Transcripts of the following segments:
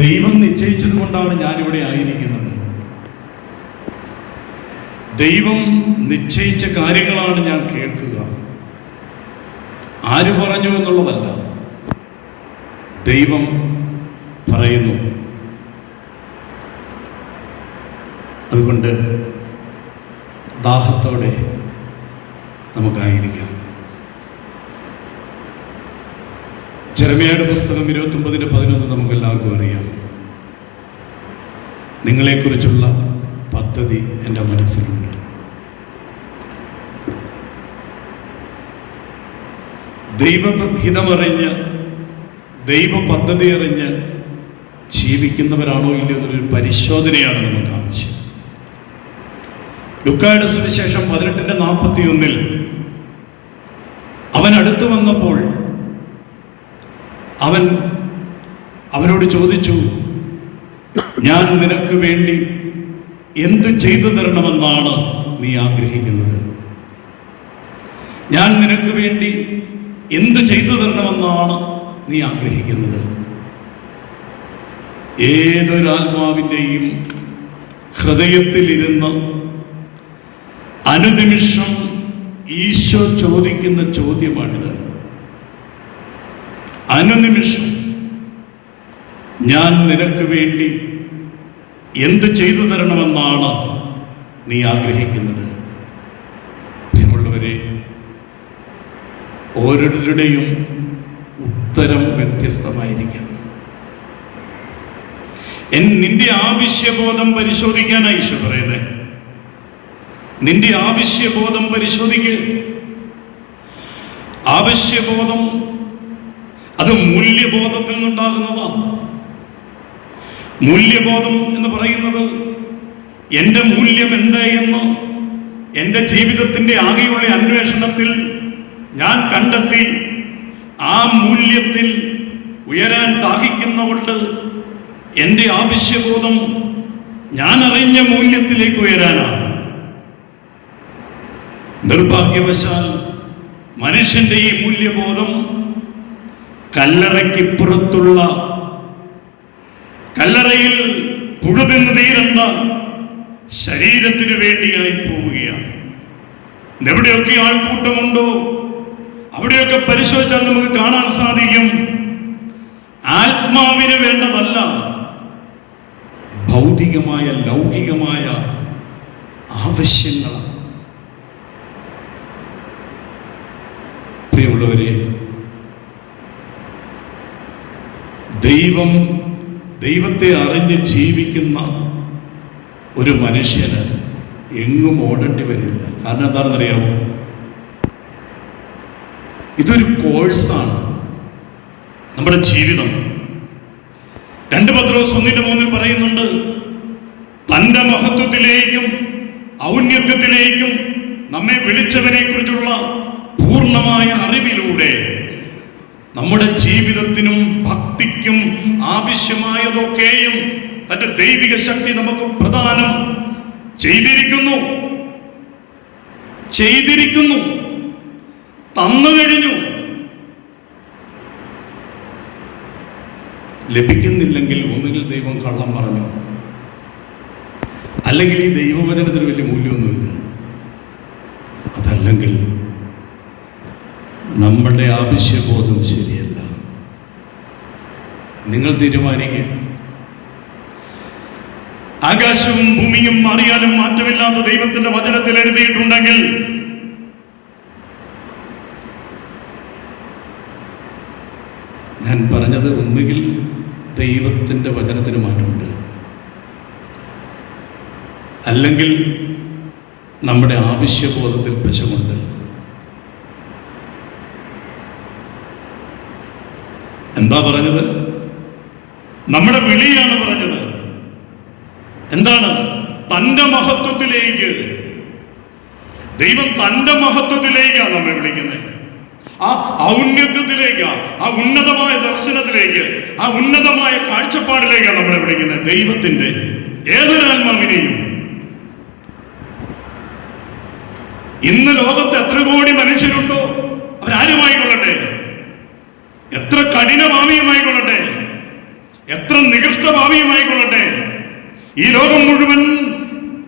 ദൈവം നിശ്ചയിച്ചത് കൊണ്ടാണ് ഞാനിവിടെ ആയിരിക്കുന്നത്. ദൈവം നിശ്ചയിച്ച കാര്യങ്ങളാണ് ഞാൻ കേൾക്കുക. ആര് പറഞ്ഞു എന്നുള്ളതല്ല, ദൈവം പറയുന്നു. അതുകൊണ്ട് ദാഹത്തോടെ നമുക്കായിരിക്കാം. ജെറമ്യായുടെ പുസ്തകം 29:11 നമുക്കെല്ലാവർക്കും അറിയാം. നിങ്ങളെക്കുറിച്ചുള്ള പദ്ധതി എൻ്റെ മനസ്സിലുണ്ട്. ദൈവഹിതമറിഞ്ഞ് ദൈവ പദ്ധതി അറിഞ്ഞ് ജീവിക്കുന്നവരാണോ ഇല്ലയോ എന്നൊരു പരിശോധനയാണ് നമുക്ക് ആവശ്യം. ലൂക്കായുടെ സുവിശേഷം 18:41 അവൻ അടുത്തു വന്നപ്പോൾ അവനോട് ചോദിച്ചു, ഞാൻ നിനക്ക് വേണ്ടി എന്തു ചെയ്തു തരണമെന്നാണ് നീ ആഗ്രഹിക്കുന്നത്? ഞാൻ നിനക്ക് വേണ്ടി എന്തു ചെയ്തു തരണമെന്നാണ് നീ ആഗ്രഹിക്കുന്നത്? ഏതൊരാത്മാവിൻ്റെയും ഹൃദയത്തിലിരുന്ന് അനുനിമിഷം ഈശോ ചോദിക്കുന്ന ചോദ്യമാണിത്. അനുനിമിഷം ഞാൻ നിനക്ക് വേണ്ടി എന്ത് ചെയ്തു തരണമെന്നാണ് നീ ആഗ്രഹിക്കുന്നത്? പ്രിയമുള്ളവരെ, ഓരോരുത്തരുടെയും ഉത്തരം വ്യത്യസ്തമായിരിക്കാം. നിന്റെ ആവശ്യബോധം പരിശോധിക്കാനാണ് ഈശോ പറയുന്നത്. നിന്റെ ആവശ്യബോധം പരിശോധിക്കുക. ആവശ്യബോധം അത് മൂല്യബോധത്തിൽ നിന്നുണ്ടാകുന്നതാണ്. മൂല്യബോധം എന്ന് പറയുന്നത് എൻ്റെ മൂല്യം എന്ത് എന്ന് എൻ്റെ ജീവിതത്തിൻ്റെ ആകെയുള്ള അന്വേഷണത്തിൽ ഞാൻ കണ്ടെത്തി ആ മൂല്യത്തിൽ ഉയരാൻ ദാഹിക്കുന്നതുകൊണ്ട് എൻ്റെ ആവശ്യബോധം ഞാൻ അറിഞ്ഞ മൂല്യത്തിലേക്ക് ഉയരാനാണ്. നിർഭാഗ്യവശാൽ മനുഷ്യന്റെ ഈ മൂല്യബോധം കല്ലറയ്ക്കിപ്പുറത്തുള്ള കല്ലറയിൽ പുഴുതിന് തീരണ്ട ശരീരത്തിന് വേണ്ടിയായി പോവുകയാണ്. എവിടെയൊക്കെ ആൾക്കൂട്ടമുണ്ടോ അവിടെയൊക്കെ പരിശോധിച്ചാൽ നമുക്ക് കാണാൻ സാധിക്കും, ആത്മാവിന് വേണ്ടതല്ല ഭൗതികമായ ലൗകികമായ ആവശ്യങ്ങളാണ്. പ്രിയമുള്ളവരെ, ദൈവത്തെ അറിഞ്ഞ് ജീവിക്കുന്ന ഒരു മനുഷ്യന് എങ്ങും ഓടേണ്ടി വരില്ല. കാരണം എന്താണെന്നറിയാമോ? ഇതൊരു കോഴ്സാണ് നമ്മുടെ ജീവിതം. 2 പത്രോസ് 1:3 പറയുന്നുണ്ട്, തന്റെ മഹത്വത്തിലേക്കും ഔന്നത്യത്തിലേക്കും നമ്മെ വിളിച്ചവനെ കുറിച്ചുള്ള പൂർണ്ണമായ അറിവിലൂടെ നമ്മുടെ ജീവിതത്തിനും ഭക്തിക്കും ആവശ്യമായതൊക്കെയും തന്റെ ദൈവിക ശക്തി നമുക്ക് പ്രദാനം ചെയ്തിരിക്കുന്നു. തന്നു കഴിഞ്ഞു. ലഭിക്കുന്നില്ലെങ്കിൽ ഒന്നുകിൽ ദൈവം കള്ളം പറഞ്ഞു, അല്ലെങ്കിൽ ഈ ദൈവവചനത്തിന് വലിയ മൂല്യമൊന്നുമില്ല. അതല്ലെങ്കിൽ നമ്മളുടെ ആവശ്യബോധം ശരിയല്ല. നിങ്ങൾ തീരുമാനിക്കുക. ആകാശവും ഭൂമിയും മാറിയാലും മാറ്റമില്ലാത്ത ദൈവത്തിന്റെ വചനത്തിൽ എഴുതിയിട്ടുണ്ടെങ്കിൽ ഞാൻ പറഞ്ഞത്, ഒന്നുകിൽ ദൈവത്തിന്റെ വചനത്തിന് മാറ്റമുണ്ട്, അല്ലെങ്കിൽ നമ്മുടെ ആവശ്യബോധത്തിൽ പശമുണ്ട്. എന്താ പറഞ്ഞത്? നമ്മുടെ വിളിയാണ് പറഞ്ഞത്. എന്താണ്? തന്റെ മഹത്വത്തിലേക്ക്. ദൈവം തന്റെ മഹത്വത്തിലേക്കാണ് നമ്മെ വിളിക്കുന്നത്. ആ ഔന്നത്യത്തിലേക്കാണ്, ആ ഉന്നതമായ ദർശനത്തിലേക്ക്, ആ ഉന്നതമായ കാഴ്ചപ്പാടിലേക്കാണ് നമ്മളെ വിളിക്കുന്നത്. ദൈവത്തിന്റെ ഏതൊരാത്മാവിനെയും. ഇന്ന് ലോകത്ത് എത്ര കോടി മനുഷ്യരുണ്ടോ, അവരാരുമായിക്കൊള്ളട്ടെ, എത്ര കഠിനഭാവിയുമായിക്കൊള്ളട്ടെ, എത്ര നികൃഷ്ട ഭാവിയുമായിക്കൊള്ളട്ടെ, ഈ ലോകം മുഴുവൻ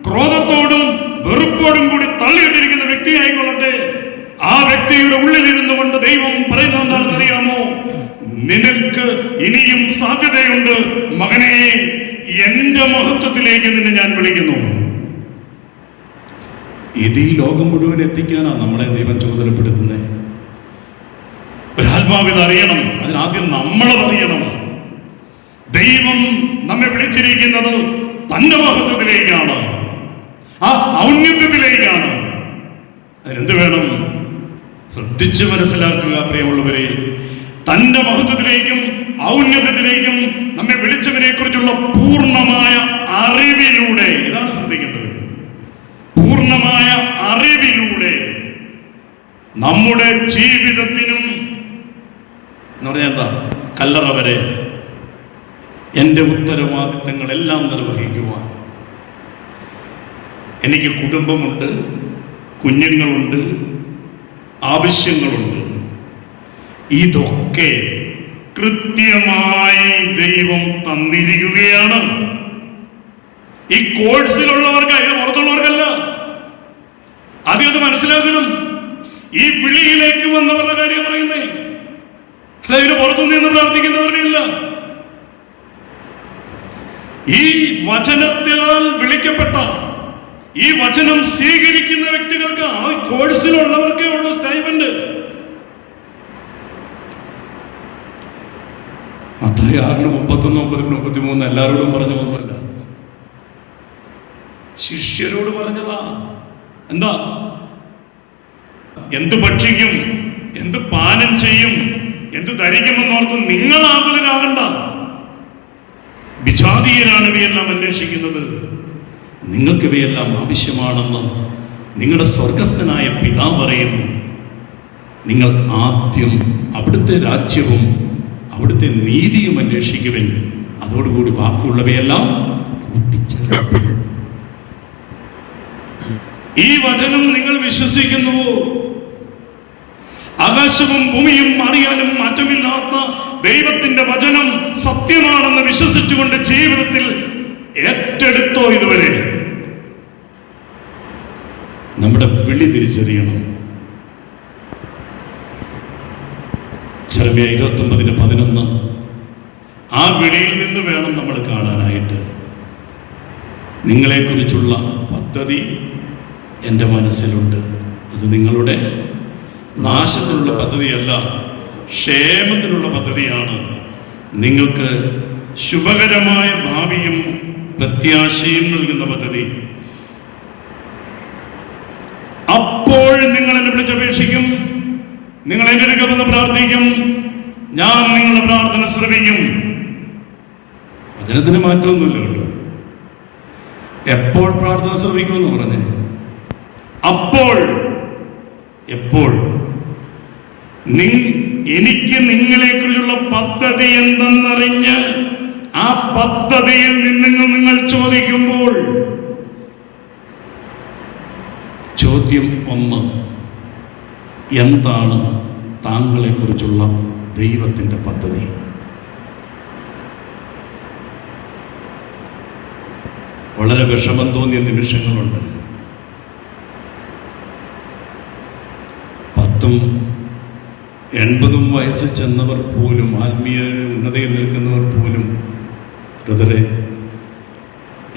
ക്രോധത്തോടും വെറുപ്പോടും കൂടി തള്ളിയിട്ടിരിക്കുന്ന വ്യക്തിയായിക്കൊള്ളട്ടെ, ആ വ്യക്തിയുടെ ഉള്ളിലിരുന്നു കൊണ്ട് ദൈവം പറയുന്നത് എന്താണെന്നറിയാമോ? നിനക്ക് ഇനിയും സാധ്യതയുണ്ട് മകനെ, എന്റെ മഹത്വത്തിലേക്ക് നിന്നെ ഞാൻ വിളിക്കുന്നു. ഇത് ഈ ലോകം മുഴുവൻ എത്തിക്കാനാണ് നമ്മളെ ദൈവം ചുമതലപ്പെടുത്തുന്നത്. ഒരാത്മാവിത് അറിയണം, അതിനാദ്യം നമ്മളതറിയണം. ദൈവം നമ്മെ വിളിച്ചിരിക്കുന്നത് തന്റെ മഹത്വത്തിലേക്കാണ്, ആ ഔന്നത്യത്തിലേക്കാണ്. അതിനെന്ത് വേണം? ശ്രദ്ധിച്ച് മനസ്സിലാക്കുക പ്രിയമുള്ളവരെ. തന്റെ മഹത്വത്തിലേക്കും ഔന്നത്യത്തിലേക്കും നമ്മെ വിളിച്ചവനെ കുറിച്ചുള്ള പൂർണ്ണമായ അറിവിലൂടെ, ഇതാണ് ശ്രദ്ധിക്കേണ്ടത്, പൂർണ്ണമായ അറിവിലൂടെ നമ്മുടെ ജീവിതത്തിനും എന്ന് പറഞ്ഞാൽ എന്താ, കല്ലറ വരെ എൻ്റെ ഉത്തരവാദിത്തങ്ങളെല്ലാം നിർവഹിക്കുവാൻ. എനിക്ക് കുടുംബമുണ്ട്, കുഞ്ഞുങ്ങളുണ്ട്, ആവശ്യങ്ങളുണ്ട്. ഇതൊക്കെ കൃത്യമായി ദൈവം തന്നിരിക്കുകയാണ്. ഈ കോഴ്സിലുള്ളവർക്ക്, അതിന് പുറത്തുള്ളവർക്കല്ല. ആദ്യം അത് മനസ്സിലാക്കണം. ഈ വിളിയിലേക്ക് വന്നവരുടെ കാര്യം പറയുന്നേ, അല്ല ഇതിന് പുറത്തുനിന്ന് പ്രാർത്ഥിക്കുന്നവരുടെ ഇല്ല. ഈ വചനത്താൽ വിളിക്കപ്പെട്ട, ഈ വചനം സ്വീകരിക്കുന്ന വ്യക്തികൾക്ക്, ആ കോഴ്സിലുള്ളവർക്കേ ഉള്ള സ്റ്റൈപ്പൻഡ്. മത്തായി 6:31-33 എല്ലാവരോടും പറഞ്ഞു ഒന്നുമല്ല, ശിഷ്യരോട് പറഞ്ഞതാ. എന്താ? എന്ത് ഭക്ഷിക്കും, എന്ത് പാനം ചെയ്യും, എന്ത് ധരിക്കുമെന്നോർത്ത് നിങ്ങൾ ആകുലരാകണ്ട. വിജാതീയരാണ് ഇവയെല്ലാം അന്വേഷിക്കുന്നത്. നിങ്ങൾക്ക് ഇവയെല്ലാം ആവശ്യമാണെന്ന് നിങ്ങളുടെ സ്വർഗസ്ഥനായ പിതാവ് പറയുന്നു. നിങ്ങൾ ആദ്യം അവിടുത്തെ രാജ്യവും അവിടുത്തെ നീതിയും അന്വേഷിക്കുവിൻ, അതോടുകൂടി ബാക്കിയുള്ളവയെല്ലാം കൂട്ടിച്ചേർക്കും. ഈ വചനം നിങ്ങൾ വിശ്വസിക്കുന്നുവോ? ആകാശവും ഭൂമിയും മാറിയാലും മാറ്റമില്ലാത്ത ദൈവത്തിന്റെ വചനം സത്യമാണെന്ന് വിശ്വസിച്ചുകൊണ്ട് ജീവിതത്തിൽ ഏറ്റെടുത്തോ? ഇതുവരെ നമ്മുടെ വിളി തിരിച്ചറിയണം. ചെറുമിയ 29:11 ആ വിളിയിൽ നിന്ന് വേണം നമ്മൾ കാണാനായിട്ട്. നിങ്ങളെക്കുറിച്ചുള്ള പദ്ധതി എൻ്റെ മനസ്സിലുണ്ട്. അത് നിങ്ങളുടെ നാശത്തിനുള്ള പദ്ധതിയല്ല, ക്ഷേമത്തിനുള്ള പദ്ധതിയാണ്. നിങ്ങൾക്ക് ശുഭകരമായ ഭാവിയും പ്രത്യാശയും നൽകുന്ന പദ്ധതി. അപ്പോൾ നിങ്ങൾ എന്നെ വിളിച്ചപേക്ഷിക്കും, നിങ്ങൾ എൻ്റെ അടുക്കൽ പ്രാർത്ഥിക്കും, ഞാൻ നിങ്ങളുടെ പ്രാർത്ഥന ശ്രവിക്കും. വചനത്തിന് മാറ്റമൊന്നുമില്ല കേട്ടോ. എപ്പോൾ പ്രാർത്ഥന ശ്രവിക്കുമെന്ന് പറഞ്ഞേ? അപ്പോൾ. എപ്പോൾ? എനിക്ക് നിങ്ങളെക്കുറിച്ചുള്ള പദ്ധതി എന്തെന്നറിഞ്ഞ് ആ പദ്ധതിയിൽ നിങ്ങൾ ചോദിക്കുമ്പോൾ. ചോദ്യം 1, എന്താണ് താങ്കളെക്കുറിച്ചുള്ള ദൈവത്തിൻ്റെ പദ്ധതി? വളരെ വിഷമം തോന്നിയ നിമിഷങ്ങളുണ്ട്. 10-80 വയസ്സ് ചെന്നവർ പോലും, ആത്മീയ ഉന്നതയിൽ നിൽക്കുന്നവർ പോലും, ബ്രദറെ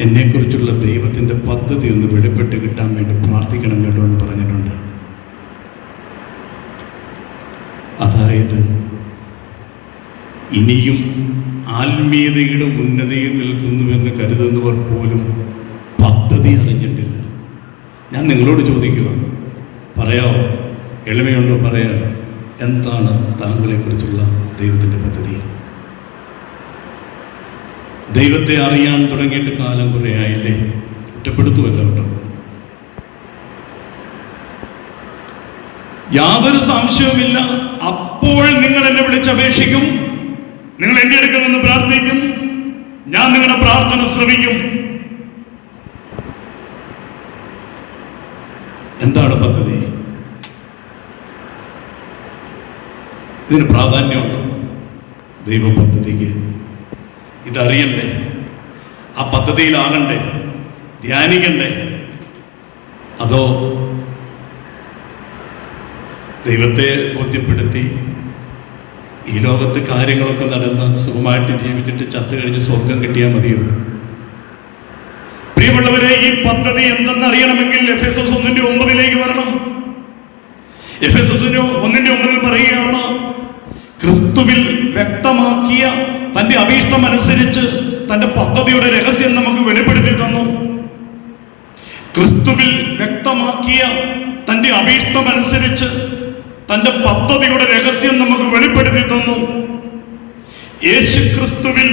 എന്നെക്കുറിച്ചുള്ള ദൈവത്തിൻ്റെ പദ്ധതി ഒന്ന് വെളിപ്പെട്ട് കിട്ടാൻ വേണ്ടി പ്രാർത്ഥിക്കണം കേട്ടോ എന്ന് പറഞ്ഞിട്ടുണ്ട്. അതായത് ഇനിയും ആത്മീയതയുടെ ഉന്നതയിൽ നിൽക്കുന്നുവെന്ന് കരുതുന്നവർ പോലും പദ്ധതി അറിഞ്ഞിട്ടില്ല. ഞാൻ നിങ്ങളോട് ചോദിക്കുക, പറയാമോ? എളിമയുണ്ടോ പറയാൻ? എന്താണ് താങ്കളെക്കുറിച്ചുള്ള ദൈവത്തിൻ്റെ പദ്ധതി? ദൈവത്തെ അറിയാൻ തുടങ്ങിയിട്ട് കാലം കുറേ ആയില്ലേ? കുറ്റപ്പെടുത്തുമല്ല കേട്ടോ. യാതൊരു സംശയവുമില്ല. അപ്പോൾ നിങ്ങൾ എന്നെ വിളിച്ചപേക്ഷിക്കും, നിങ്ങൾ എൻ്റെ അടുക്കൽ നിന്ന് പ്രാർത്ഥിക്കും, ഞാൻ നിങ്ങളുടെ പ്രാർത്ഥന ശ്രവിക്കും. എന്താണ് പദ്ധതി? ഇതിന് പ്രാധാന്യമുണ്ട് ദൈവ പദ്ധതിക്ക്. ഇതറിയണ്ടേ, ആ പദ്ധതിയിലാകണ്ടേ, ധ്യാനിക്കണ്ടേ? അതോ ദൈവത്തെ ബോധ്യപ്പെടുത്തി ഈ ലോകത്ത് കാര്യങ്ങളൊക്കെ നടന്ന് സുഖമായിട്ട് ജീവിച്ചിട്ട് ചത്തു കഴിഞ്ഞ് സ്വർഗം കിട്ടിയാൽ മതിയോ? പ്രിയമുള്ളവരെ, ഈ പദ്ധതി എന്തെന്നറിയണമെങ്കിൽ എഫെസോസ് 1:9 വരണം. എഫെസോസ് 1:9 പറയുകയാണ്, ക്രിസ്തുവിൽ വ്യക്തമാക്കിയ തന്റെ അഭീഷ്ടമനുസരിച്ച് തന്റെ പദ്ധതിയുടെ രഹസ്യം നമുക്ക് വെളിപ്പെടുത്തി തന്നു. ക്രിസ്തുവിൽ വ്യക്തമാക്കിയ തന്റെ അഭീഷ്ടമനുസരിച്ച് തന്റെ പദ്ധതിയുടെ രഹസ്യം നമുക്ക് വെളിപ്പെടുത്തി തന്നു. യേശു ക്രിസ്തുവിൽ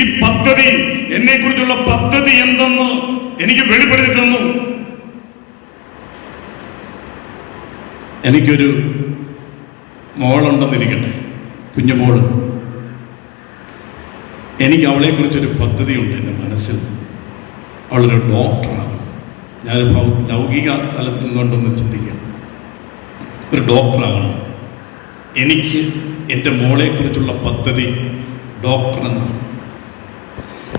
ഈ പദ്ധതി, എന്നെ കുറിച്ചുള്ള പദ്ധതി എന്തെന്ന് എനിക്ക് വെളിപ്പെടുത്തി തന്നു. എനിക്കൊരു മോളുണ്ടെന്നിരിക്കട്ടെ, കുഞ്ഞുമോള്. എനിക്ക് അവളെക്കുറിച്ചൊരു പദ്ധതിയുണ്ട് എൻ്റെ മനസ്സിൽ. അവളൊരു ഡോക്ടറാണ്. ഞാൻ ലൗകിക തലത്തിൽ നിന്നുകൊണ്ടൊന്ന് ചിന്തിക്കാം. ഒരു ഡോക്ടറാണ്. എനിക്ക് എൻ്റെ മോളെക്കുറിച്ചുള്ള പദ്ധതി ഡോക്ടർ എന്നാണ്.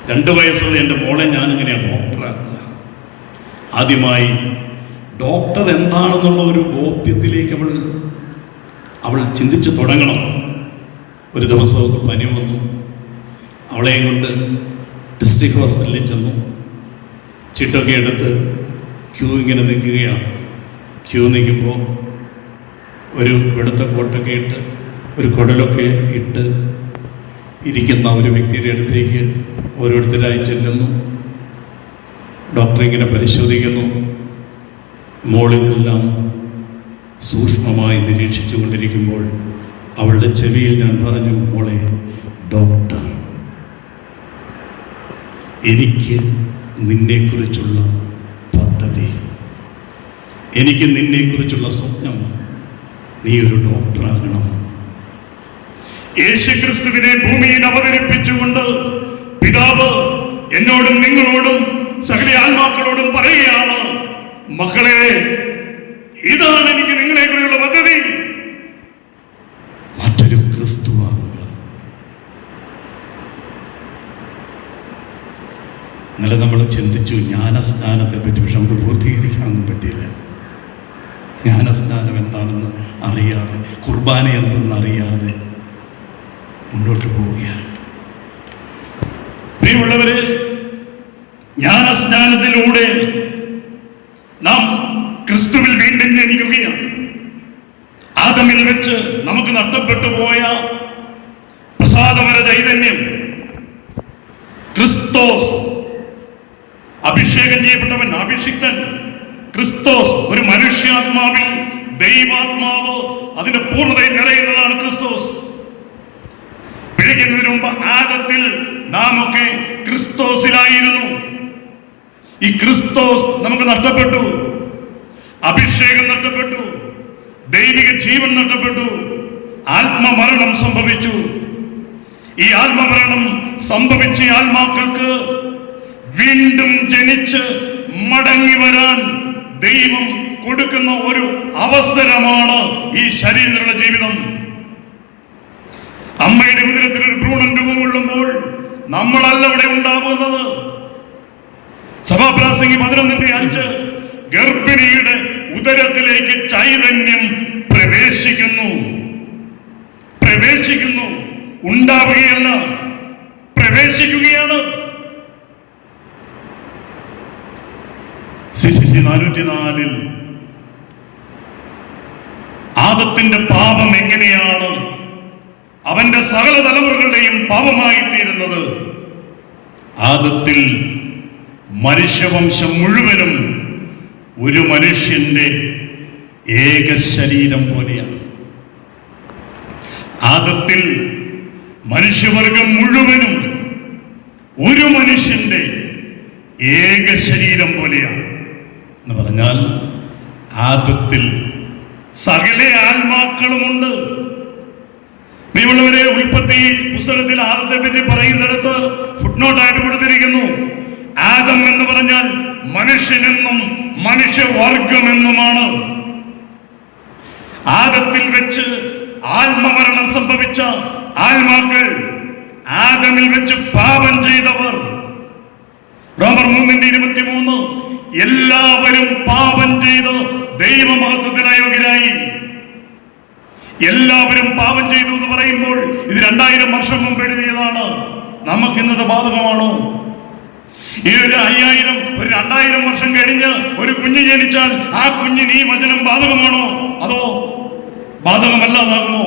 2 വയസ്സുള്ള എൻ്റെ മോളെ ഞാനിങ്ങനെയാണ് ഡോക്ടറാക്കുക. ആദ്യമായി ഡോക്ടർ എന്താണെന്നുള്ള ഒരു ബോധ്യത്തിലേക്ക് അവൾ ചിന്തിച്ച് തുടങ്ങണം. ഒരു ദിവസമൊക്കെ പനി വന്നു. അവളെയും കൊണ്ട് ഡിസ്ട്രിക്ട് ഹോസ്പിറ്റലിൽ ചെന്നു. ചിട്ടൊക്കെ എടുത്ത് ക്യൂ ഇങ്ങനെ നിൽക്കുകയാണ്. ക്യൂ നിൽക്കുമ്പോൾ ഒരു വെളുത്ത കോട്ടൊക്കെ ഇട്ട് ഒരു കുടലൊക്കെ ഇട്ട് ഇരിക്കുന്ന ഒരു വ്യക്തിയുടെ അടുത്തേക്ക് ഓരോരുത്തരായി ചെല്ലുന്നു. ഡോക്ടർ ഇങ്ങനെ പരിശോധിക്കുന്നു. മോളിതെല്ലാം സൂക്ഷ്മമായി നിരീക്ഷിച്ചു കൊണ്ടിരിക്കുമ്പോൾ അവളുടെ ചെവിയിൽ ഞാൻ പറഞ്ഞു, മോളെ, ഡോക്ടർ, എനിക്ക് നിന്നെക്കുറിച്ചുള്ള പദ്ധതി, എനിക്ക് നിന്നെക്കുറിച്ചുള്ള സ്വപ്നം, നീ ഒരു ഡോക്ടറാകണം. യേശുക്രിസ്തുവിനെ ഭൂമിയിൽ അവതരിപ്പിച്ചുകൊണ്ട് പിതാവ് എന്നോടും നിങ്ങളോടും സകല ആത്മാക്കളോടും പറയുകയാണ്, മക്കളെ, ഇതാണ് എനിക്ക് നിങ്ങളെക്കുറിച്ചുള്ള പദ്ധതി. മറ്റൊരു ക്രിസ്തുവാകുക. ഇന്നലെ നമ്മൾ ചിന്തിച്ചു ജ്ഞാനസ്നാനത്തെ പറ്റി. പക്ഷെ നമുക്ക് പൂർത്തീകരിക്കാനൊന്നും പറ്റിയില്ല. ജ്ഞാനസ്നാനം എന്താണെന്ന് അറിയാതെ, കുർബാന എന്തെന്ന് അറിയാതെ മുന്നോട്ട് പോവുകയാണ്. പ്രിയമുള്ളവരെ, ജ്ഞാനസ്നാനത്തിലൂടെ നാം ക്രിസ്തുവിൽ വീണ്ടും ജനിക്കുകയാണ്. ആദമിൽ വെച്ച് നമുക്ക് നഷ്ടപ്പെട്ടു പോയ പ്രസാദപര ചൈതന്യം, ക്രിസ്തോസ്, അഭിഷേകം ചെയ്യപ്പെട്ടവൻ, അഭിഷിക്തൻ ക്രിസ്തോസ്, ഒരു മനുഷ്യാത്മാവിൽ ദൈവാത്മാവ് അതിന്റെ പൂർണ്ണതയിൽ നിറയുന്നതാണ് ക്രിസ്തോസ്. പിഴയ്ക്കുന്നതിന് മുമ്പ് ആദത്തിൽ നാം ഒക്കെ ക്രിസ്തോസിലായിരുന്നു. ഈ ക്രിസ്തോസ് നമുക്ക് നഷ്ടപ്പെട്ടു. അഭിഷേകം നഷ്ടപ്പെട്ടു, ദൈവിക ജീവൻ നഷ്ടപ്പെട്ടു, ആത്മമരണം സംഭവിച്ചു. ഈ ആത്മമരണം സംഭവിച്ച ആത്മാക്കൾക്ക് വീണ്ടും ജനിച്ച് മടങ്ങി വരാൻ ദൈവം കൊടുക്കുന്ന ഒരു അവസരമാണ് ഈ ശരീരത്തിലുള്ള ജീവിതം. അമ്മയുടെ ഉദരത്തിൽ ഒരു ഭ്രൂണം രൂപം കൊള്ളുമ്പോൾ നമ്മളല്ല ഇവിടെ ഉണ്ടാകുന്നത്. സഭാപ്രാസംഗി 11:5, ഗർഭിണിയുടെ ഉദരത്തിലേക്ക് ചൈതന്യം പ്രവേശിക്കുന്നു. ഉണ്ടാവുകയല്ല, പ്രവേശിക്കുകയാണ്. CCC 404 ആദത്തിന്റെ പാപം എങ്ങനെയാണ് അവന്റെ സകല തലമുറകളുടെയും പാപമായി തീരുന്നത്? ആദത്തിൽ മനുഷ്യവംശം മുഴുവനും ഒരു മനുഷ്യന്റെ ഏക ശരീരം പോലെയാണ്. ആദത്തിൽ മനുഷ്യവർഗം മുഴുവനും ഒരു മനുഷ്യന്റെ ഏക ശരീരം പോലെയാണ്. എന്ന് പറഞ്ഞാൽ ആദത്തിൽ സകല ആത്മാക്കളുമുണ്ട്. പ്രിയമുള്ളവരെ, ഉൽപ്പത്തി പുസ്തകത്തിൽ ആദത്തെ പറ്റി പറയുന്നിടത്ത് ഫുട്നോട്ടായിട്ട് കൊടുത്തിരിക്കുന്നു, ആദം എന്ന് പറഞ്ഞാൽ മനുഷ്യനെന്നും മനുഷ്യവർഗമെന്നുമാണ്. ആദത്തിൽ വെച്ച് ആത്മമരണം സംഭവിച്ച ആത്മാക്കൾ ആദമിൽ വെച്ച് പാപം ചെയ്തവർ. റോമർ 3:23 എല്ലാവരും പാപം ചെയ്ത് ദൈവമഹത്വത്തിന് അയോഗ്യരായി. എല്ലാവരും പാപം ചെയ്തു എന്ന് പറയുമ്പോൾ ഇത് 2000 വർഷം മുമ്പ് എഴുതിയതാണ്. നമുക്കിന്നത് ബാധകമാണോ? ഈ ഒരു 5000 ഒരു 2000 വർഷം കഴിഞ്ഞ് ഒരു കുഞ്ഞ് ജനിച്ചാൽ ആ കുഞ്ഞിന് ഈ വചനം ബാധകമാണോ? അതോ ബാധകമല്ലാതാകുമോ?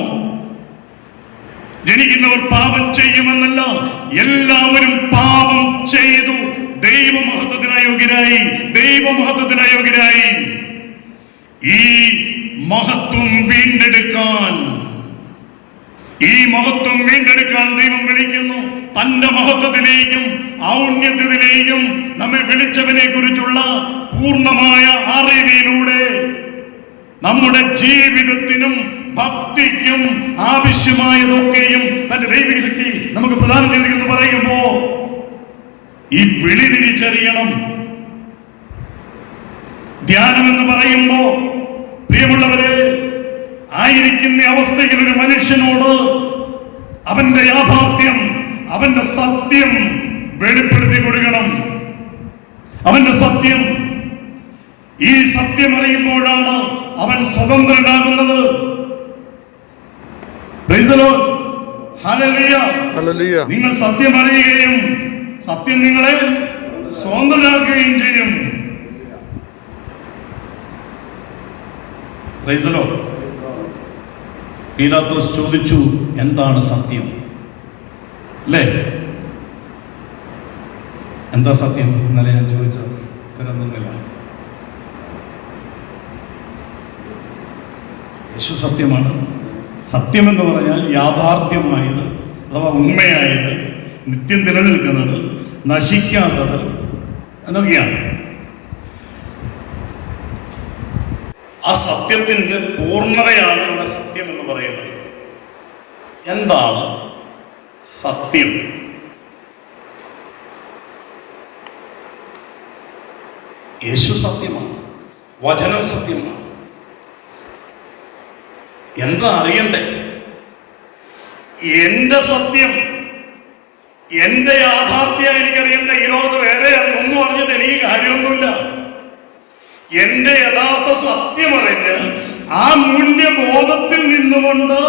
ജനിക്കുന്നവർ പാപം ചെയ്യുമെന്നല്ല, എല്ലാവരും പാപം ചെയ്തു ദൈവമഹത്വത്തിന് അയോഗ്യരായി. ദൈവമഹത്വത്തിന് അയോഗ്യരായി. ഈ മഹത്വം വീണ്ടെടുക്കാൻ ദൈവം വിളിക്കുന്നു. തന്റെ മഹത്വത്തിലേക്കും ഔന്നത്യത്തിലേക്കും നമ്മെ വിളിച്ചവനെ കുറിച്ചുള്ള പൂർണ്ണമായ അറിവിലൂടെ നമ്മുടെ ജീവിതത്തിനും ഭക്തിക്കും ആവശ്യമായതൊക്കെയും തന്റെ ദൈവിക ശക്തി നമുക്ക് പ്രദാനം ചെയ്തെന്ന് പറയുമ്പോ ഈ വിളി തിരിച്ചറിയണം. ധ്യാനം എന്ന് പറയുമ്പോ പ്രിയമുള്ളവരെ, ആയിരിക്കുന്ന അവസ്ഥയിൽ ഒരു മനുഷ്യനോട് അവന്റെ യാഥാർത്ഥ്യം, അവന്റെ സത്യം വെളിപ്പെടുത്തി കൊടുക്കണം. അവന്റെ സത്യം, ഈ സത്യം അറിയുമ്പോഴാണ് അവൻ സ്വതന്ത്രനാകുന്നത്. നിങ്ങൾ സത്യം അറിയുകയും സത്യം നിങ്ങളെ സ്വതന്ത്രനാക്കുകയും ചെയ്യും. പീലാത്തോസ് ചോദിച്ചു, എന്താണ് സത്യം? അല്ലേ? എന്താ സത്യം? ഇന്നലെ ഞാൻ ചോദിച്ചത് തരുന്നില്ല. യേശു സത്യമാണ്. സത്യമെന്ന് പറഞ്ഞാൽ യാഥാർത്ഥ്യമായത്, അഥവാ ഉണ്മയായത്, നിത്യം നിലനിൽക്കുന്നത്, നശിക്കാത്തത് എന്നൊക്കെയാണ്. ആ സത്യത്തിന്റെ പൂർണ്ണതയാണ് ഇവിടെ സത്യം എന്ന് പറയുന്നത്. എന്താണ് സത്യം? യേശു സത്യമാണ്, വചനം സത്യമാണ്. എന്താ അറിയണ്ടേ? എന്റെ സത്യം, എന്റെ യാഥാർത്ഥ്യം എനിക്കറിയണ്ട. ഈ ലോകത്ത് വേറെ ഒന്നും അറിഞ്ഞിട്ട് എനിക്ക് കാര്യമൊന്നുമില്ല. എന്റെ യഥാർത്ഥ സത്യം അറിഞ്ഞ് ആ മൂല്യബോധത്തിൽ നിന്നുകൊണ്ട്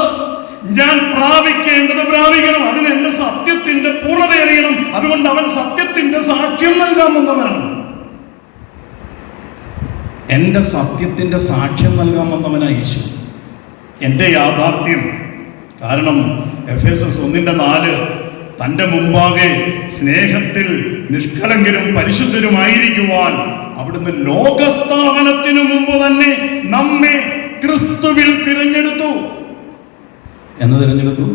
ഞാൻ പ്രാപിക്കേണ്ടത് പ്രാപിക്കണം. അതിന് എന്റെ സത്യത്തിന്റെ പൂർണ്ണത അറിയണം. അതുകൊണ്ട് അവൻ സത്യത്തിന്റെ സാക്ഷ്യം നൽകാമെന്നവനാണ്. എന്റെ സത്യത്തിന്റെ സാക്ഷ്യം നൽകാമെന്നവനാണ് യേശു. എന്റെ യാഥാർത്ഥ്യം. കാരണം എഫേസസ് 1:4 തന്റെ മുമ്പാകെ സ്നേഹത്തിൽ നിഷ്കളങ്കരും പരിശുദ്ധരുമായിരിക്കുവാൻ അവിടുന്ന് ലോകസ്ഥാപനത്തിനു മുമ്പ് തന്നെ നമ്മെ ക്രിസ്തുവിൽ തിരഞ്ഞെടുത്തു. എന്ന് തിരഞ്ഞെടുത്തു?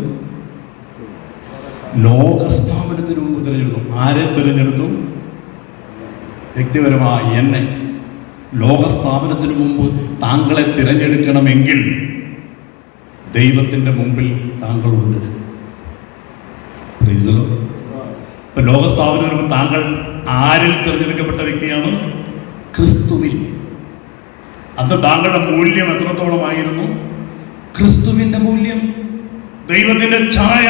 ലോകസ്ഥാപനത്തിനു മുമ്പ് തിരഞ്ഞെടുത്തു. ആരെ തിരഞ്ഞെടുത്തു? വ്യക്തിപരമായി എന്നെ. ലോകസ്ഥാപനത്തിനു മുമ്പ് താങ്കളെ തിരഞ്ഞെടുക്കണമെങ്കിൽ ദൈവത്തിന്റെ മുമ്പിൽ താങ്കളുണ്ട്. ഇപ്പൊ ലോകസ്ഥാപനത്തിന് മുമ്പ് താങ്കൾ ആരിൽ തിരഞ്ഞെടുക്കപ്പെട്ട വ്യക്തിയാണ്? ക്രിസ്തുവിൽ. അന്ന് താങ്കളുടെ മൂല്യം എത്രത്തോളമായിരുന്നു? ക്രിസ്തുവിന്റെ മൂല്യം, ദൈവത്തിന്റെ ഛായ,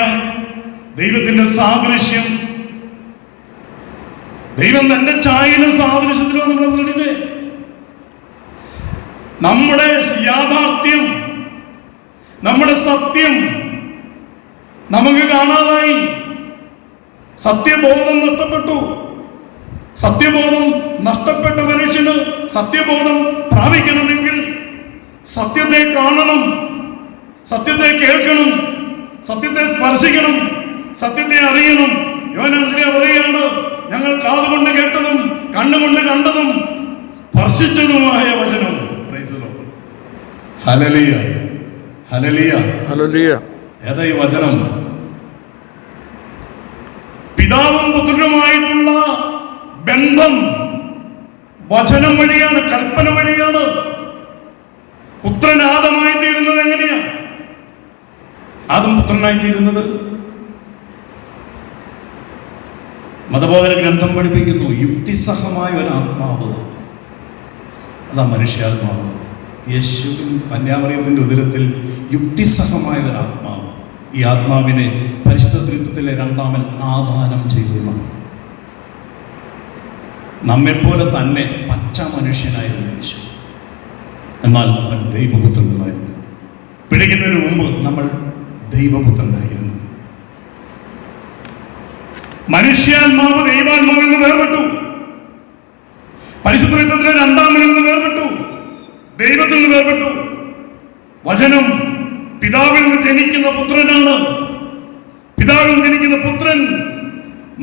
ദൈവത്തിന്റെ സാദൃശ്യം. ദൈവം തന്റെ ഛായയിലും സാദൃശ്യത്തിലും നമ്മളെ സൃഷ്ടിച്ചേ. നമ്മുടെ യാഥാർത്ഥ്യം, നമ്മുടെ സത്യം നമുക്ക് കാണാതായി. സത്യബോധം നഷ്ടപ്പെട്ടു. സത്യബോധം നഷ്ടപ്പെട്ട മനുഷ്യന് സത്യബോധം പ്രാപിക്കണമെങ്കിൽ സത്യത്തെ കാണണം, സത്യത്തെ കേൾക്കണം, സത്യത്തെ സ്പർശിക്കണം, സത്യത്തെ അറിയണം. യോഹന്നാൻ പറയുകയാണ്, ഞങ്ങൾ കാതുകൊണ്ട് കേട്ടതും കണ്ണുകൊണ്ട് കണ്ടതും സ്പർശിച്ചതുമായ വചനം. Hallelujah, hallelujah, hallelujah. ഏതാ ഈ വചനം? പിതാവും പുത്രനുമായിട്ടുള്ള ബന്ധം വചനം വഴിയാണ്, കൽപ്പന വഴിയാണ്. പുത്രൻ ആദമായി തീരുന്നത് എങ്ങനെയാ? ആദം പുത്രനായി തീരുന്നത് മതബോധന ഗ്രന്ഥം പഠിപ്പിക്കുന്നു. യുക്തിസഹമായ ഒരു ആത്മാവ്, അതാ മനുഷ്യാത്മാവ്. യേശുവിൻ കന്യാമറിയത്തിന്റെ ഉദരത്തിൽ യുക്തിസഹമായ ഒരു ആത്മാവ്. ഈ ആത്മാവിനെ പരിശുദ്ധ ത്രിത്വത്തിലെ രണ്ടാമൻ ആദാനം ചെയ്തു. നമ്മെപ്പോലെ തന്നെ പച്ച മനുഷ്യനായിരുന്നു യേശു. എന്നാൽ അവൻ ദൈവപുത്രനായിരുന്നു. പിഴയ്ക്കുന്നതിന് മുമ്പ് നമ്മൾ ദൈവപുത്രനായിരുന്നു. മനുഷ്യാത്മാവ് ദൈവാത്മാവിൽ നിന്ന് വേർപെട്ടു. പരിശുദ്ധ ത്രിത്വത്തിലെ രണ്ടാമനിൽ നിന്ന് വേർപെട്ടു. ദൈവത്തിൽ നിന്ന് വേർപെട്ടു. വചനം പിതാവിൽ നിന്ന് ജനിക്കുന്ന പുത്രനാണ്. പിതാവിൽ നിന്ന് ജനിക്കുന്ന പുത്രൻ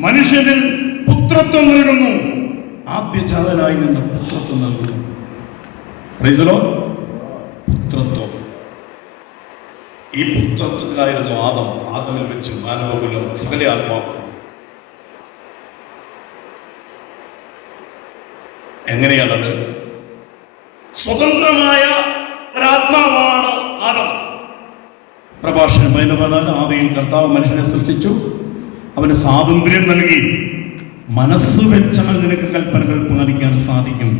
മനുഷ്യനിൽ പുത്രത്വം നൽകുന്നു. ആദ്യജാതനായി നിന്ന് പുത്രത്വം നൽകുന്നു. Praise the Lord. പുത്രത്വം. ഈ പുത്രത്വത്തിലായിരുന്നു ആദമിൽ വെച്ച് മാനവകുലം സകല ആത്മാക്കളും. എങ്ങനെയാണത്? സ്വതന്ത്രമായ ഒരാത്മാവാണ് ആദം. പ്രഭാഷണം 14 ആദിയിൽ കർത്താവ് മനുഷ്യനെ സൃഷ്ടിച്ചു, അവന് സ്വാതന്ത്ര്യം നൽകി. മനസ്സ് വെച്ചാൽ നിനക്ക് കൽപ്പനകൾ പാലിക്കാൻ സാധിക്കും.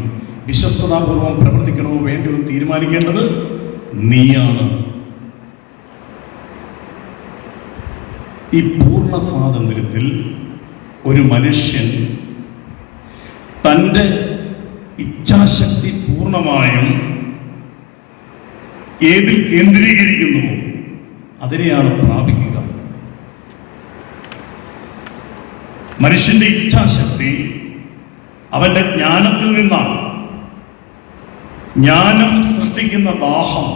വിശ്വസ്തതാപൂർവം പ്രവർത്തിക്കണമോ വേണ്ടോ തീരുമാനിക്കേണ്ടത് നീയാണ്. ഈ പൂർണ്ണ സ്വാതന്ത്ര്യത്തിൽ ഒരു മനുഷ്യൻ തൻ്റെ ഇച്ഛാശക്തി പൂർണ്ണമായും ഏതിൽ കേന്ദ്രീകരിക്കുന്നുവോ അതിനെയാണ് പ്രാപിക്കുക. മനുഷ്യന്റെ ഇച്ഛാശക്തി അവന്റെ ജ്ഞാനത്തിൽ നിന്നാണ്. ജ്ഞാനം സൃഷ്ടിക്കുന്ന ദാഹം,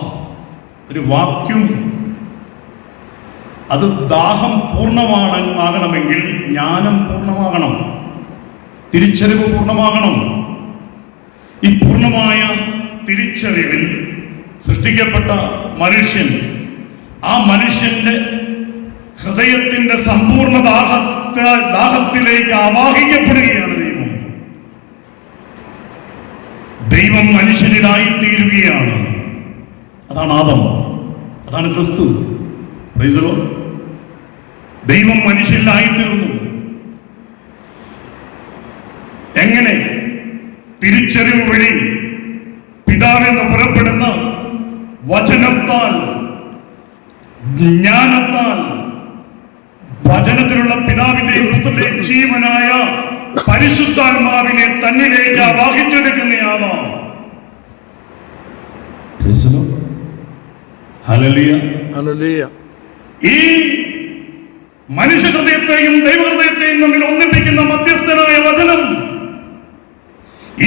ഒരു വാക്യൂം. അത് ദാഹം പൂർണ്ണമാകണമെങ്കിൽ ജ്ഞാനം പൂർണ്ണമാകണം, തിരിച്ചറിവ് പൂർണ്ണമാകണം. ഈ പൂർണ്ണമായ തിരിച്ചറിവിൽ സൃഷ്ടിക്കപ്പെട്ട മനുഷ്യൻ, ആ മനുഷ്യന്റെ ഹൃദയത്തിന്റെ സമ്പൂർണ്ണ ദാഹത്തിലേക്ക് ആവാഹിക്കപ്പെടുകയാണ് ദൈവം. ദൈവം മനുഷ്യനിലായി തീരുകയാണ്. അതാണ് ആദം, അതാണ് ക്രിസ്തു. Price the Lord. ദൈവം മനുഷ്യനിലായി തീർന്നു. എങ്ങനെ? തിരിച്ചറിവ് വഴി, പിതാവെന്ന് പുറപ്പെടുന്ന വചനത്താൽ, ജ്ഞാനത്താൽ, വചനത്തിലുള്ള പിതാവിന്റെയും പുത്രന്റെയും ജീവനായ പരിശുദ്ധാത്മാവിനെ തന്നിലേക്ക് ആവാഹിച്ചെടുക്കുന്നയാളാണ്. ഈ മനുഷ്യ ഹൃദയത്തെയും ദൈവഹൃദയത്തെയും തമ്മിൽ ഒന്നിപ്പിക്കുന്ന മധ്യസ്ഥനായ വചനം,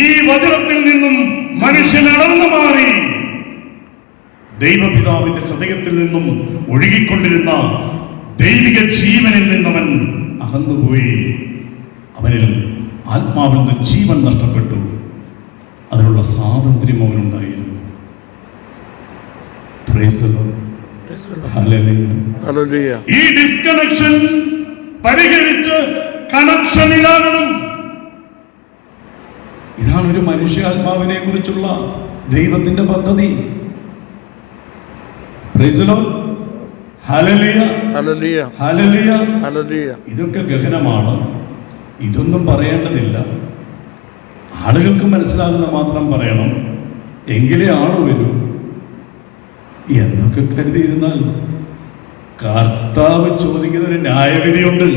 ഈ വചനത്തിൽ നിന്നും മനുഷ്യൻ അടർന്നു മാറി ദൈവപിതാവിന്റെ ഹൃദയത്തിൽ നിന്നും ഒഴുകിക്കൊണ്ടിരുന്ന ദൈവിക ജീവനിൽ നിന്നവൻ അകന്നുപോയി. അവനിൽ ആത്മാവിൽ നിന്ന് ജീവൻ നഷ്ടപ്പെട്ടു. അതിനുള്ള സ്വാതന്ത്ര്യം അവനുണ്ടായിരുന്നു. ഈ ഡിസ്കണക്ഷൻ പരിഹരിച്ച് കണക്ഷനിലാകണം. ഇതാണ് ഒരു മനുഷ്യാത്മാവിനെ കുറിച്ചുള്ള ദൈവത്തിന്റെ പദ്ധതി. ഇതൊക്കെ ഗഹനമാണ്. ഇതൊന്നും പറയേണ്ടതില്ല. ആളുകൾക്ക് മനസ്സിലാകുന്ന മാത്രം പറയണം, എങ്കിലേ ആള് വരൂ എന്നൊക്കെ കരുതിയിരുന്നാൽ കർത്താവ് ചോദിക്കുന്ന ഒരു ന്യായവിധിയുണ്ട്.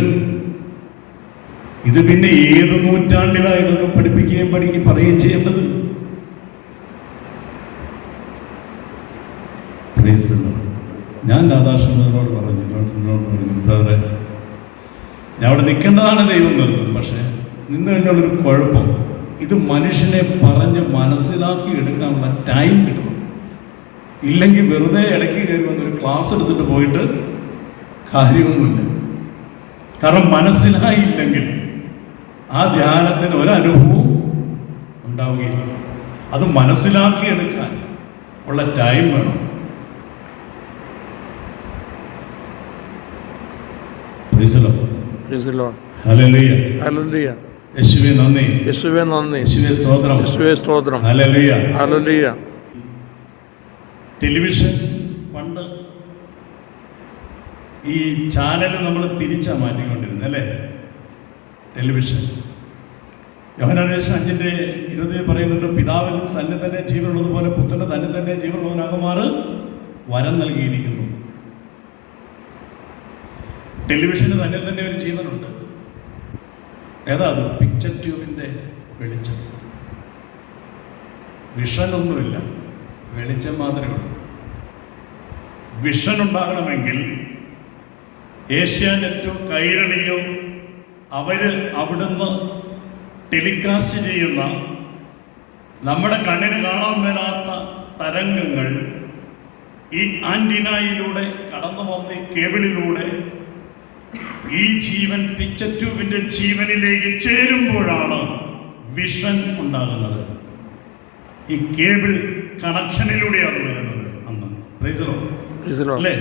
ഇത് പിന്നെ ഏത് നൂറ്റാണ്ടിലായതൊക്കെ പഠിപ്പിക്കുകയും പറയുകയും ചെയ്യേണ്ടത്? ഞാൻ രാധാകൃഷ്ണനോട് പറഞ്ഞു, ബ്രദറെ, ഞാൻ അവിടെ നിൽക്കേണ്ടതാണ്, ദൈവം നിർത്തും. പക്ഷെ നിന്ന് കഴിഞ്ഞുള്ളൊരു കുഴപ്പം, ഇത് മനുഷ്യനെ പറഞ്ഞ് മനസ്സിലാക്കി എടുക്കാനുള്ള ടൈം കിട്ടണം. ഇല്ലെങ്കിൽ വെറുതെ ഇടയ്ക്ക് കയറി വന്നൊരു ക്ലാസ് എടുത്തിട്ട് പോയിട്ട് കാര്യമൊന്നുമില്ല. കാരണം മനസ്സിലായില്ലെങ്കിൽ ആ ധ്യാനത്തിന് ഒരനുഭവവും ഉണ്ടാവുകയില്ല. അത് മനസ്സിലാക്കിയെടുക്കാൻ ഉള്ള ടൈം വേണം. യേശുവേ നന്ദി, യേശുവേ നന്ദി, യേശുവേ സ്തോത്രം, യേശുവേ സ്തോത്രം. Hallelujah, hallelujah. ടെലിവിഷൻ പണ്ട് ഈ ചാനൽ നമ്മൾ തിരിച്ചാ മാറ്റിക്കൊണ്ടിരുന്നത് അല്ലേ? ടെലിവിഷൻ യോഹന്നാൻ 5:20 പറയുന്നുണ്ട്, പിതാവിന് തന്നെ ജീവനുള്ളതുപോലെ പുത്രന് തന്നെ ജീവനുള്ളവനാകുമാറ് വരം നൽകിയിരിക്കുന്നു. ടെലിവിഷന് തന്നെ ഒരു ജീവനുണ്ട്. ഏതാ അത്? പിക്ചർ ട്യൂബിൻ്റെ വെളിച്ചം. വിഷനൊന്നുമില്ല, വെളിച്ചം മാത്രമേ ഉള്ളൂ. വിഷൻ ഉണ്ടാകണമെങ്കിൽ ഏഷ്യാനെറ്റോ കൈരളിയോ അവിടുന്ന് ടെലികാസ്റ്റ് ചെയ്യുന്ന നമ്മുടെ കണ്ണിന് കാണാൻ മേലാത്ത തരംഗങ്ങൾ ഈ ആന്റിനയിലൂടെ കടന്നു വന്ന് കേബിളിലൂടെ ഈ ജീവൻ പിക്ചർ ട്യൂബിന്റെ ജീവനിലേക്ക് ചേരുമ്പോഴാണ് വിഷൻ ഉണ്ടാകുന്നത്. ഈ കേബിൾ കണക്ഷനിലൂടെയാണ് വരുന്നത് അന്ന്. അല്ലേ?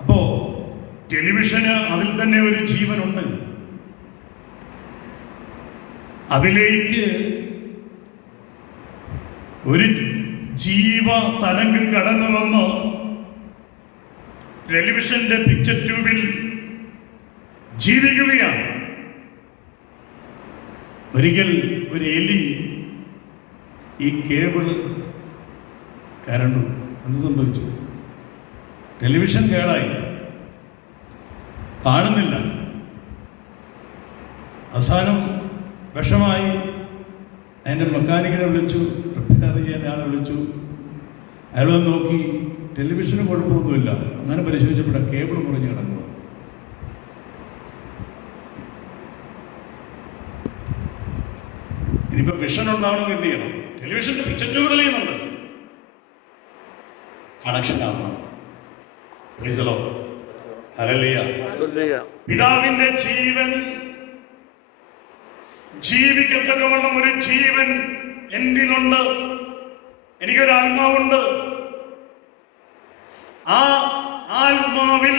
അപ്പോ ടെലിവിഷന് അതിൽ തന്നെ ഒരു ജീവനുണ്ട്. അതിലേക്ക് ഒരു ജീവ തരംഗം കടന്നു വന്ന് ടെലിവിഷന്റെ പിക്ചർ ട്യൂബിൽ ജീവിക്കുകയാണ്. ഒരിക്കൽ ഒരു എലി ഈ കേബിള് കരണ്ടു. എന്ത് സംഭവിച്ചു? ടെലിവിഷൻ കേടായി, കാണുന്നില്ല. അവസാനം വിഷമായി. അതിൻ്റെ മെക്കാനിക്കിനെ വിളിച്ചു, റിപ്പയർ ചെയ്യാൻ ആളെ വിളിച്ചു. അയാൾ വന്ന് നോക്കി, ടെലിവിഷന് കുഴപ്പമൊന്നുമില്ല. അങ്ങനെ പരിശോധിച്ചപ്പോഴാണ് കേബിൾ മുറിഞ്ഞ് കിടക്കുക. ഇനിയിപ്പോൾ വിഷൻ ഉണ്ടാവണമെങ്കിൽ എന്ത് ചെയ്യണം? ടെലിവിഷന്റെ പിക്ചർ ട്യൂബ് തെളിയുന്നുണ്ട്, കണക്ഷൻ ആവണം. പിതാവിന്റെ ജീവൻ ജീവിക്കത്തക്കവണ്ണം ഒരു ജീവൻ എന്നിലുണ്ട്. എനിക്കൊരു ആത്മാവുണ്ട്. ആ ആത്മാവിൽ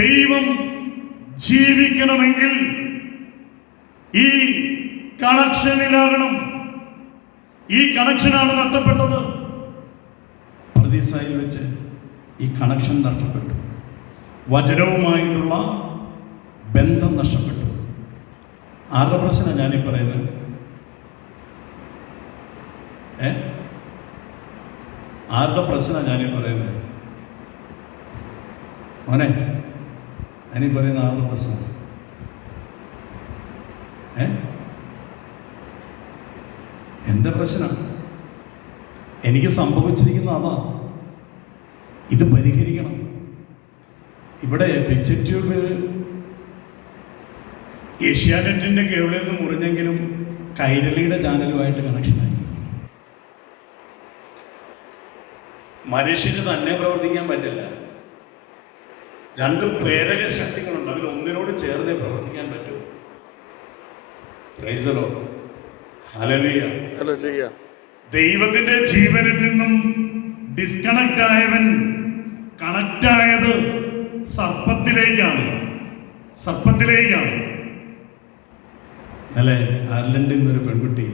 ദൈവം ജീവിക്കണമെങ്കിൽ ഈ കണക്ഷനിലാകണം. ഈ കണക്ഷനാണ് നഷ്ടപ്പെട്ടത്. പർദീസായിൽ വെച്ച് ഈ കണക്ഷൻ നഷ്ടപ്പെട്ടു. വചനവുമായിട്ടുള്ള ബന്ധം നഷ്ടപ്പെട്ടു. ആരുടെ പ്രശ്നം ഞാനീ പറയുന്നത്? ആരുടെ പ്രശ്നം ഞാനീ പറയുന്നത്? മോനെ, ഞാനീ പറയുന്ന ആരുടെ പ്രശ്നം? എൻ്റെ പ്രശ്നം. എനിക്ക് സംഭവിച്ചിരിക്കുന്ന അതാ. ഇത് പരിഹരിക്കണം. ഇവിടെ പിക്ചർ ട്യൂബ് ഏഷ്യാനെറ്റിൻ്റെ കേബിളിൽ നിന്ന് മുറിഞ്ഞെങ്കിലും കൈരളിയുടെ ചാനലുമായിട്ട് കണക്ഷനായി. മനുഷ്യന് തന്നെ പ്രവർത്തിക്കാൻ പറ്റില്ല. രണ്ട് പ്രേരക ശക്തികളുണ്ട്. അതിൽ ഒന്നിനോട് ചേർന്നേ പ്രവർത്തിക്കാൻ പറ്റൂ. Price the Lord. Hallelujah. Hallelujah. ദൈവത്തിന്റെ ജീവനിൽ നിന്നും ഡിസ്കണക്ട് ആയവൻ കണക്റ്റായത് സർപ്പത്തിലേക്കാണ്. അല്ലേ? അയർലൻഡിൽ നിന്നൊരു പെൺകുട്ടി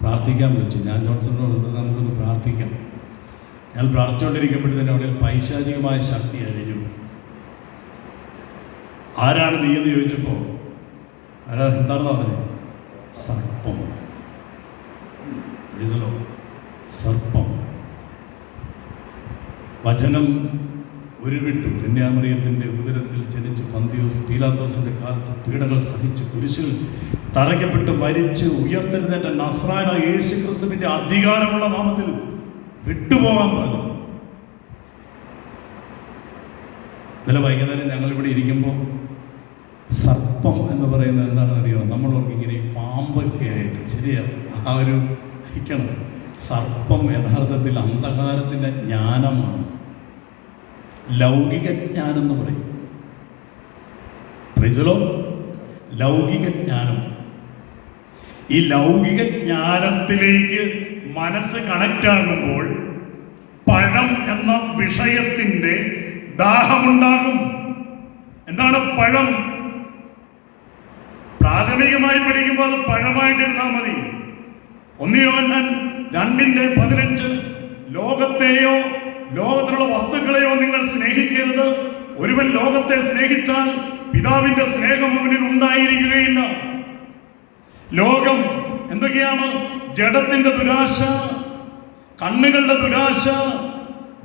പ്രാർത്ഥിക്കാൻ വിളിച്ചു. ഞാൻ ജോൺസണിനോട് നമുക്കൊന്ന് പ്രാർത്ഥിക്കാം. ഞാൻ പ്രാർത്ഥിച്ചുകൊണ്ടിരിക്കുമ്പോഴത്തേനും അവിടെ പൈശാചികമായ ശക്തി അരിഞ്ഞു. ആരാണ് നീ എന്ന് ചോദിച്ചപ്പോൾ എന്താണെന്ന് പറഞ്ഞത്? സർപ്പം. സർപ്പം. വചനം ഉരുവിട്ടു. കന്യാമറിയത്തിൻ്റെ ഉദരത്തിൽ ജനിച്ച് പന്തിയോസ് പീലാത്തോസിന്റെ കാലത്ത് പീഡകൾ സഹിച്ച് കുരിശിൽ തറയ്ക്കപ്പെട്ട് മരിച്ച് ഉയർത്തെഴുന്നേറ്റ നസ്രായനായ യേശു ക്രിസ്തുവിന്റെ അധികാരമുള്ള നാമത്തിൽ വിട്ടുപോകാൻ പറഞ്ഞു. ഇന്നലെ വൈകുന്നേരം ഞങ്ങളിവിടെ ഇരിക്കുമ്പോൾ സർപ്പം എന്ന് പറയുന്നത് എന്താണെന്ന് അറിയാമോ? നമ്മളൊക്കെ ഇങ്ങനെ പാമ്പൊക്കെ ആയിട്ട് ശരിയാണ് ആ ഒരു ഐക്യണം. സർപ്പം യഥാർത്ഥത്തിൽ അന്ധകാരത്തിൻ്റെ ജ്ഞാനമാണ്. ലൗകിക ജ്ഞാനം എന്ന് പറയും. പ്രൈസലോ. ലൗകിക ജ്ഞാനം. ഈ ലൗകിക ജ്ഞാനത്തിലേക്ക് മനസ്സ് കണക്റ്റ് ആകുമ്പോൾ പഴം എന്ന വിഷയത്തിൻ്റെ ദാഹമുണ്ടാകും. എന്താണ് പഴം? പ്രാഥമികമായി പഠിക്കുമ്പോൾ അത് പഴമായിട്ട് എഴുതാൻ മതി. 1 യോഹന്നാൻ 2:15 ലോകത്തെയോ ലോകത്തിലുള്ള വസ്തുക്കളെയോ നിങ്ങൾ സ്നേഹിക്കരുത്. ഒരുവൻ ലോകത്തെ സ്നേഹിച്ചാൽ പിതാവിന്റെ സ്നേഹം അവനിൽ ഉണ്ടായിരിക്കുകയില്ല. ലോകം എന്തൊക്കെയാണ്? ജഡത്തിന്റെ ദുരാശ, കണ്ണുകളുടെ ദുരാശ,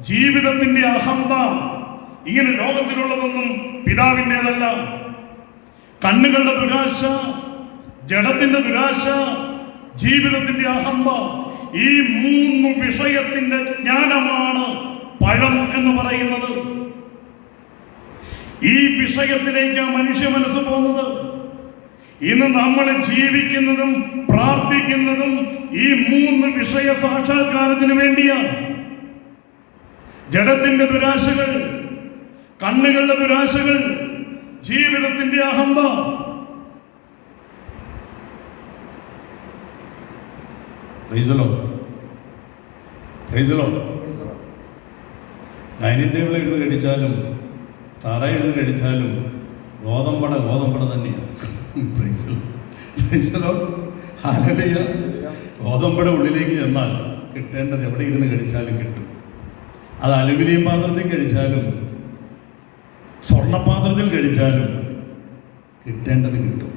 ജീവിതത്തിന്റെ അഹന്ത, ഇങ്ങനെ ലോകത്തിലുള്ളതൊന്നും പിതാവിൻ്റെതല്ല. കണ്ണുകളുടെ ദുരാശ, ജഡത്തിന്റെ ദുരാശ, ജീവിതത്തിന്റെ അഹന്ത, ഈ 3 വിഷയത്തിന്റെ ജ്ഞാനമാണ് പഴം എന്ന് പറയുന്നത്. ഈ വിഷയത്തിലേക്ക് മനുഷ്യ മനസ്സ് പോകുന്നത്. ഇന്ന് നമ്മൾ ജീവിക്കുന്നതും പ്രാർത്ഥിക്കുന്നതും ഈ 3 വിഷയ സാക്ഷാത്കാരത്തിന് വേണ്ടിയാണ്. ജഡത്തിന്റെ ദുരാശകൾ, കണ്ണുകളുടെ ദുരാശകൾ, ജീവിതത്തിന്റെ അഹന്ത. ഡൈനിങ് ടേബിളിൽ ഇരുന്ന് കഴിച്ചാലും തറയിരുന്ന് കഴിച്ചാലും ഗോതമ്പട തന്നെയാണ്. ഗോതമ്പട ഉള്ളിലേക്ക് ചെന്നാൽ കിട്ടേണ്ടത് എവിടെ ഇരുന്ന് കഴിച്ചാലും കിട്ടും. അത് അലുമിനിയം പാത്രത്തിൽ കഴിച്ചാലും സ്വർണ്ണപാത്രത്തിൽ കഴിച്ചാലും കിട്ടേണ്ടത് കിട്ടും.